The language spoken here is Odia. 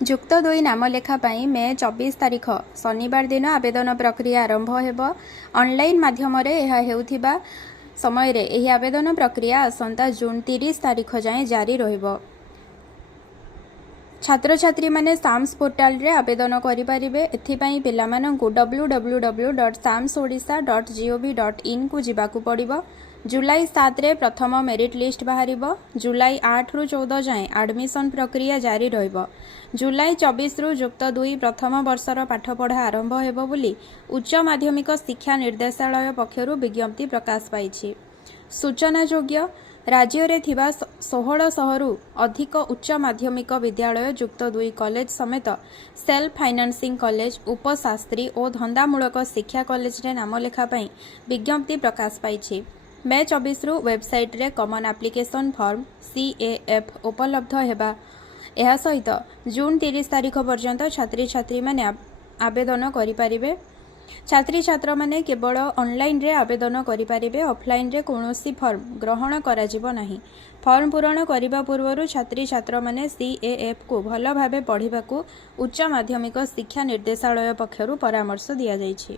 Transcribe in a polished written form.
ଯୁକ୍ତ 2 ନାମଲେଖା ପାଇଁ ମେ 24 ତାରିଖ ଶନିବାର ଦିନ ଆବେଦନ ପ୍ରକ୍ରିୟା ଆରମ୍ଭ ହେବ। ଅନଲାଇନ୍ ମାଧ୍ୟମରେ ଏହା ହେଉଥିବା ସମୟରେ ଏହି ଆବେଦନ ପ୍ରକ୍ରିୟା ଆସନ୍ତା ଜୁନ୍ 30 ତାରିଖ ଯାଏଁ ଜାରି ରହିବ। ଛାତ୍ରଛାତ୍ରୀମାନେ ସାମ୍ସ ପୋର୍ଟାଲରେ ଆବେଦନ କରିପାରିବେ। ଏଥିପାଇଁ ପିଲାମାନଙ୍କୁ www.samsodisha.gov.in କୁ ଯିବାକୁ ପଡ଼ିବ। ଜୁଲାଇ 7ରେ ପ୍ରଥମ ମେରିଟ୍ ଲିଷ୍ଟ ବାହାରିବ। ଜୁଲାଇ 8ରୁ 14 ଯାଏଁ ଆଡମିସନ୍ ପ୍ରକ୍ରିୟା ଜାରି ରହିବ। ଜୁଲାଇ 24ରୁ ଯୁକ୍ତ 2 ପ୍ରଥମ ବର୍ଷର ପାଠପଢ଼ା ଆରମ୍ଭ ହେବ ବୋଲି ଉଚ୍ଚ ମାଧ୍ୟମିକ ଶିକ୍ଷା ନିର୍ଦ୍ଦେଶାଳୟ ପକ୍ଷରୁ ବିଜ୍ଞପ୍ତି ପ୍ରକାଶ ପାଇଛି। ସୂଚନାଯୋଗ୍ୟ, ରାଜ୍ୟରେ ଥିବା 1600ରୁ ଅଧିକ ଉଚ୍ଚ ମାଧ୍ୟମିକ ବିଦ୍ୟାଳୟ, ଯୁକ୍ତ 2 କଲେଜ ସମେତ ସେଲ୍ଫ ଫାଇନାନ୍ସିଂ କଲେଜ, ଉପଶାସ୍ତ୍ରୀ ଓ ଧନ୍ଦାମୂଳକ ଶିକ୍ଷା କଲେଜରେ ନାମଲେଖା ପାଇଁ ବିଜ୍ଞପ୍ତି ପ୍ରକାଶ ପାଇଛି। ମେ 24ରୁ ୱେବସାଇଟ୍ରେ କମନ୍ ଆପ୍ଲିକେସନ୍ ଫର୍ମ CAF ଉପଲବ୍ଧ ହେବା। ଏହା ସହିତ ଜୁନ୍ 30 ତାରିଖ ପର୍ଯ୍ୟନ୍ତ ଛାତ୍ରଛାତ୍ରୀମାନେ ଆବେଦନ କରିପାରିବେ। ଛାତ୍ରଛାତ୍ରୀମାନେ କେବଳ ଅନଲାଇନ୍ରେ ଆବେଦନ କରିପାରିବେ। ଅଫଲାଇନ୍ରେ କୌଣସି ଫର୍ମ ଗ୍ରହଣ କରାଯିବ ନାହିଁ। ଫର୍ମ ପୂରଣ କରିବା ପୂର୍ବରୁ ଛାତ୍ରଛାତ୍ରୀମାନେ CAFକୁ ଭଲ ଭାବେ ପଢ଼ିବାକୁ ଉଚ୍ଚ ମାଧ୍ୟମିକ ଶିକ୍ଷା ନିର୍ଦ୍ଦେଶାଳୟ ପକ୍ଷରୁ ପରାମର୍ଶ ଦିଆଯାଇଛି।